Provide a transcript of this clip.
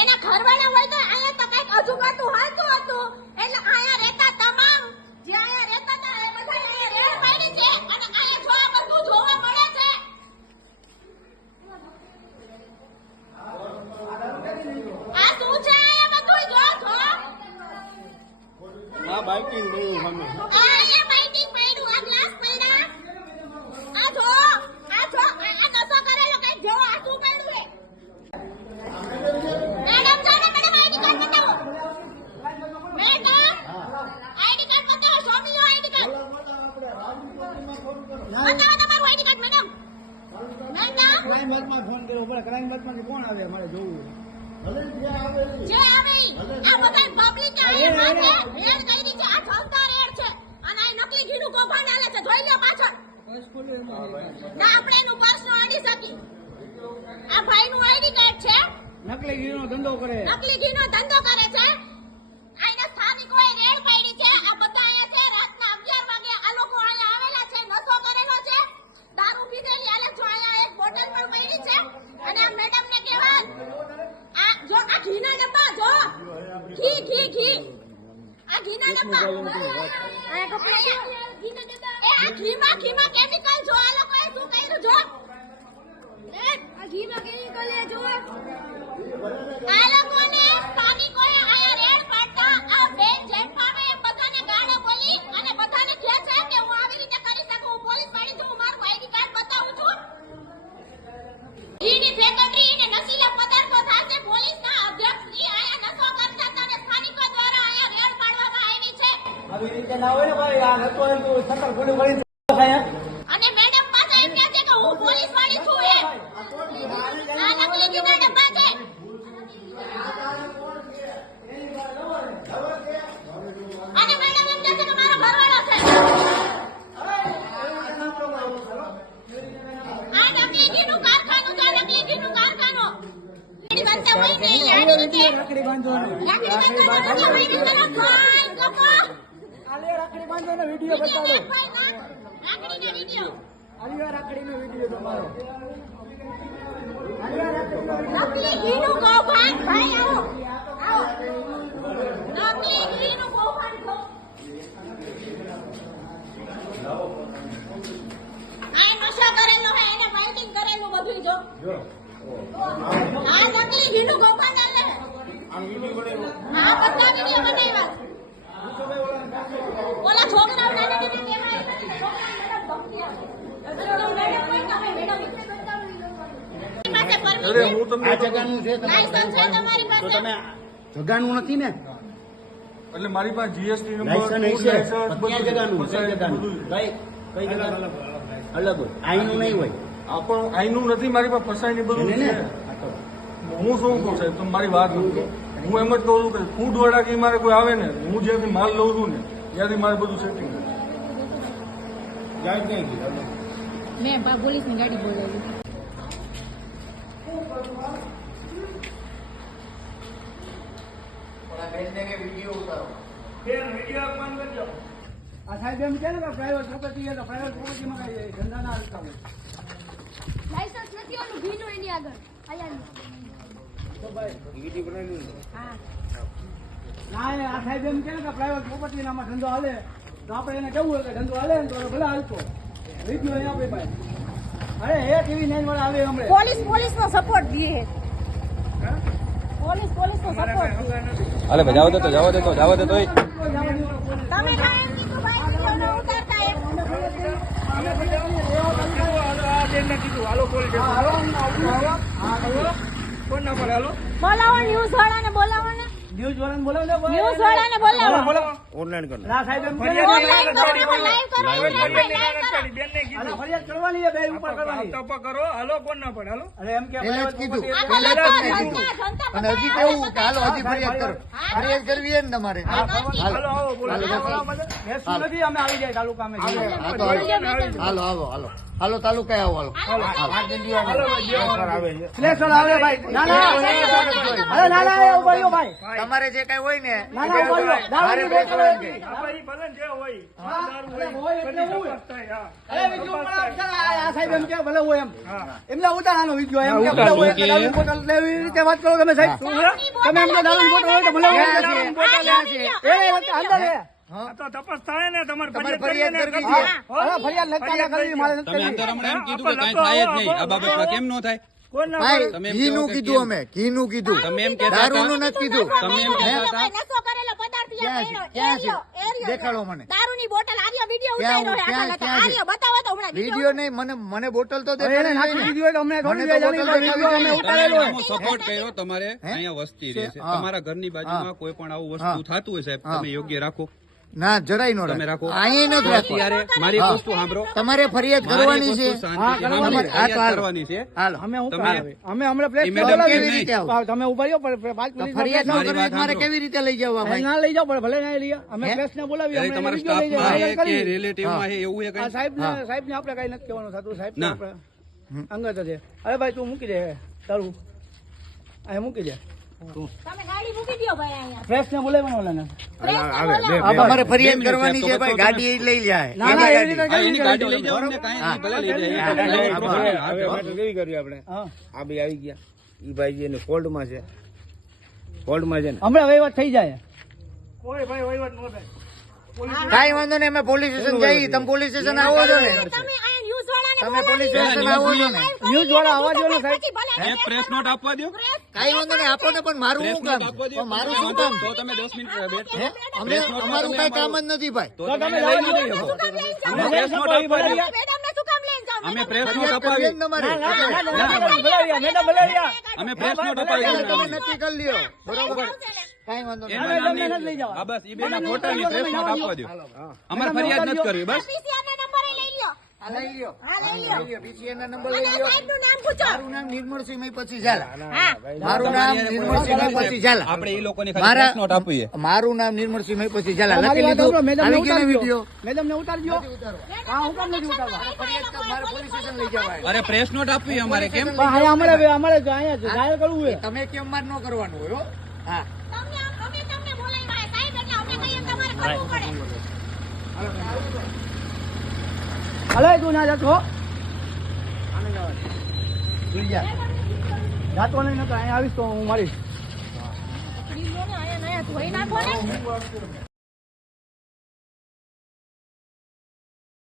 એના ઘરવાળા હોય તો અહીંયા તો કંઈક અજુબાતું હાલતું હતું. એટલે અહીંયા રહેતા તમામ જે અહીંયા રહેતા હતા એ બધા અહીંયા રેડ પાડી છે. અને અહીંયા જોવા બધું જોવા મળે છે. આ શું છે અહીંયા બધું જો જો. આ બાઇકિંગ ગયું સામે આ અહીંયા બાઈટિંગ પડ્યું આ ગ્લાસ પડ્યા આ જો આ જો આ આ નશો કરેલો કંઈક જો આ શું પડ્યું હે મેડમ જાને મેડમ આઈડી કાર્ડ બતાવો મેડમ આઈડી કાર્ડ બતાવો સોમી લો આઈડી કાર્ડ બતાવો તમારું ID card madam madam crime બાતમાં ફોન કર્યો પડે ક્રાઇમ બાતમાંથી કોણ આવે મારે જોવું જે આવે આ બધા પબ્લિક અહીંયા માટે રેડ કરી છે આ જનતા રેડ છે. અને આ નકલી ઘીનું કૌભાંડ છે જોઈ લો પાછળ. ના આપણે એનું પર્સ નો આડી શકી આ ભાઈ નું આઈડી કાર્ડ છે. નકલી ધંધો કરે. નકલી ઘીનો ધંધો કરે છે. આના સ્થાનિકોએ રેડ પાડી છે આ બધા અહીંયા છે રાતના 11 વાગે આ લોકો અહીંયા આવેલા છે નશો કરેલો છે દારૂ પીધેલી હાલે જો અહીંયા એક બોટલ પણ પડી છે અને આ મેડમ ને કહેવા આ ઘીના ડબ્બા જો ઘી ઘી ઘી આ ઘીના ડબ્બા આ કપડા એ આ ઘીમાં ઘીમાં કેમિકલ જો આ લોકોએ શું કર્યું જો આ ઘીમાં કેમિકલ જો આ લોકોને આવી રીતે ના હોય ને ભાઈ આ નતો એમ તો ગોળી વળી થાય અને મેડમ પાછા એમ કહે છે કે હું પોલીસ વાળી છું એમ આ નકલી ઘીના ડબ્બા છે અને મેડમ એમ કહે છે કે મારો ઘરવાળો છે. આ નકલી ઘીનું કારખાનું છે નકલી ઘીનું કારખાનું. એની બનતા હોય ને એ આડી રીતે. રાખડી બાંધવાનું. રાખડી બાંધવાનો એટલે વાયરલ કરો ફાઈન લોકો આલે રાખડી બાંધવાનો વીડિયો બતાડો રાખડીના રાખડી નો રાખડીનો વીડિયો તમારો. આલિયા રાખડીનો વીડિયો નકલી ઘીનું કૌભાંડ ભાઈ આવો. આવો નકલી ઘીનું કૌભાંડ જો આ નશો કરેલો હે એને ફાઇટિંગ કરેલું બધું જો આ નકલી ઘીનું કૌભાંડ આલે હે. હા બધા વીડિયો બનાવ્યા છે. ઓલા છોકરાઓ નાના નાના કેમેરા નથી છોકરાઓ મેડમ ધમકી આપે. મેડમ કોઈ તમે મેડમ પાસે અરે permission હું તમને આ જગાનું છે તો તમે જગાનું નથી ને? એટલે મારી પાસે જીએસટી અલગ હોય. આઈનું નહીં હોય. આ પણ આઈનું નથી મારી પાસે ફસાઈ ને? બધું હું શું કહું સાહેબ? તમે મારી વાત હું એમ જ કહું છું કે ફૂડ વાળા કે મારે કોઈ આવે ને હું જ્યાંથી માલ લઉં છું ને ત્યાંથી મારે બધું સેટિંગ જાય ક્યાં મેં પોલીસની ગાડી બોલાવી. આ સાહેબ એમ કે ને પ્રાઇવેટ પ્રોપર્ટી એટલે પ્રાઇવેટ પ્રોપર્ટીમાં કઈ ધંધા ના હાલતા હોય. લાયસન્સ નથી ઓલું ભીનું એની આગળ. આયા તો ભાઈ હા. ના આ સાહેબ એમ કે ને પ્રાઇવેટ પ્રોપર્ટી આમાં ધંધો હાલે. તો આપણે એને કેવું હોય કે ધંધો હાલે ને તો ભલે હાલતો. વીડિયો અહીંયા ભાઈ પાસે. પોલીસ પોલીસ નો સપોર્ટ દીએ. પોલીસ પોલીસ નો સપોર્ટ અરે ભાઈ જાવ દે તો જાવ દે તો જાવ દે તોય. તમે કાઈ એમ કીધું ભાઈ વીડિયો ન ઉતારતા એમ. બોલાવો ન્યૂઝ વાળાને બોલાવો ને ન્યૂઝ વાળાને બોલાવો. ન્યૂઝ વાળાને બોલાવો. ઓનલાઈન કરો ના સાહેબ એમ કે ઓનલાઈન કરો લાઈવ કરો લાઈવ કરો આને ફરિયાદ કરવાની છે બે ઉપર કરવાની કરો હાલો કોણ ના પડે હાલો અરે એમ કે તો જનતા જનતા અને હજી કેવું કે હાલો હજી ફરિયાદ કરો ફરિયાદ કરવી છે ને તમારે હાલો હાલો આવો બોલો હાલો, નથી અમે આવી જાય તાલુકામાં જઈએ. હાલો હાલો આવો હાલો હાલો તાલુકા આવો હાલો ફ્લેશર આવે ભાઈ ના ના અરે ના ના એ ઊભા રહ્યો ભાઈ તમારે જે કઈ હોય ને એમને ઉતારવાનો વીડિયો એમ કે ભલે હોય એટલે દારૂની બોટલ એવી રીતે વાત કરો તમે સાહેબ તમે એમને દારૂની બોટલ હોય તો ભલે અંદર તો તપાસ થાય ને તમારે તમારે ફરિયાદ ફરિયાદ કરીએ કરવી ને છે. હો? અરે ફરિયાદ લખતા ના કરવી મારે તમે અંદર હમણાં એમ કીધું કે કાંઈ થાય જ નહીં આ બાબતમાં કેમ ન થાય કોઈ ના ભાઈ તમે એમ ઘીનું કહો કે કીધું કેમ? અમે ઘીનું કીધું તમે એમ કહેતા દારૂનું હતા નથી કીધું તમે એમ કહેતા નશો કરેલો પદાર્થ ક્યાં છે? ક્યાં છે? દેખાડો મને. દારૂની બોટલ આર્ય વીડિયો ક્યાં? ઉતાર્યો છે ક્યાં? આટલા ક્યાં છે? આર્ય બતાવો તો હમણાં વીડિયો નહીં મને મને બોટલ તો હવે નાખી દીધી હોય અમને થોડી મને તો જાણી બોટલ વીડિયો અમે ઉતારેલો હોય સપોર્ટ કર્યો તમારે અહીંયા વસ્તી રહે છે. તમારા ઘરની બાજુમાં કોઈ પણ આવું વસ્તુ થતું હોય સાહેબ તમે યોગ્ય રાખો ના જરાય નો તમે રાખો. નથી અત્યારે મારી એક વસ્તુ સાંભળો. તમારે ફરિયાદ કરવાની છે. કરવાની. હાલો. અમે? અમે હમણાં પ્લેસ કેવી રીતે તમે ઊભા રહ્યો પણ પાંચ તો ફરિયાદ ન કરવી વાત મારે કેવી રીતે લઈ જવા ભાઈ? ના લઈ જાઓ પણ ભલે ના લઈ. અમે હે? પ્રેસ ને બોલાવી અમે તમારા કે એવું કઈ? સાહેબ ને સાહેબ ને આપણે કઈ નથી કહેવાનું થતું. સાહેબ ના. અંગત છે. અરે ભાઈ તું મૂકી દે તારું અહીં મૂકી દે. ભાઈ ફરિયાદ કરવાની છે ભાઈ ગાડી લઈ જાય ના ના એવી રીતે ગાડી લઈ ભલે લઈ જાય. કર્યું આપણે? આ બે આવી ગયા. ઈ ભાઈ એને ફોલ્ડમાં છે. ફોલ્ડમાં છે ને. હમણાં વહીવટ થઈ જાય. કોઈ ભાઈ વહીવટ ન થાય. કાંઈ વાંધો નહીં અમે પોલીસ સ્ટેશન જઈએ તમે પોલીસ સ્ટેશન આવો છો ને. તમે પોલીસ સ્ટેશન આવો છો ને. ન્યૂઝ વાળા આવવા દો ને સાહેબ. એક પ્રેસ નોટ આપવા દો કાઈ વાંધો નહીં આપો ને પણ મારું શું કામ? મારું શું કામ? તો તમે 10 મિનિટ બેઠો અમને અમારું કઈ કામ જ નથી ભાઈ. તો તમે લઈ અમે પ્રેસ નોટ આપવા દો મેડમને શું કામ લઈને જાઓ? અમે પ્રેસ નોટ અપાવી મેડમ બોલાવ્યા મેડમ બોલાવ્યા અમે પ્રેસ નોટ અપાવી તમે નક્કી કરી લ્યો. બરોબર? કાંઈ વાંધો નહીં. બસ ઈ બેના ફોટાની પ્રેસ નોટ આપવા દો અમારે ફરિયાદ નથી કરવી. બસ PCR ના નંબર લઈ લ્યો આ લઈ લ્યો. લઈ લઈ લ્યો. લ્યો નંબર લઈ લ્યો. સાહેબનું નામ પૂછો. મારું નામ નિર્મળસિંહ પછી ઝાલા. મારું નામ નિર્મળસિંહ પછી ઝાલા. આપણે ઈ લોકોને ખાલી નોટ આપવી મારું નામ નિર્મળસિંહ પછી ઝાલા. લખી લીધું. સાંભળો, મેડમને આવી ગયો ને ઉતારજો. વીડિયો? મેડમને ઉતારજો હા હું કામ નથી ઉતારવા. ફરિયાદ કર- મારે પોલીસ સ્ટેશન લઈ જવાય. અરે પ્રેસ નોટ આપવી અમારે કેમ? અમારે અમારે જો અહીંયા છે, કરવું છે. તમે કેમ માર ન કરવાનું હોય હા? તમને અમે તમને બોલાવ્યા સાહેબ એટલે અમે કહીએ તમારે કરવું પડે. હલે તું ના જતો જાતો નહીં નતો અહીંયા આવીશ તો હું મારીશ. નાખો ને.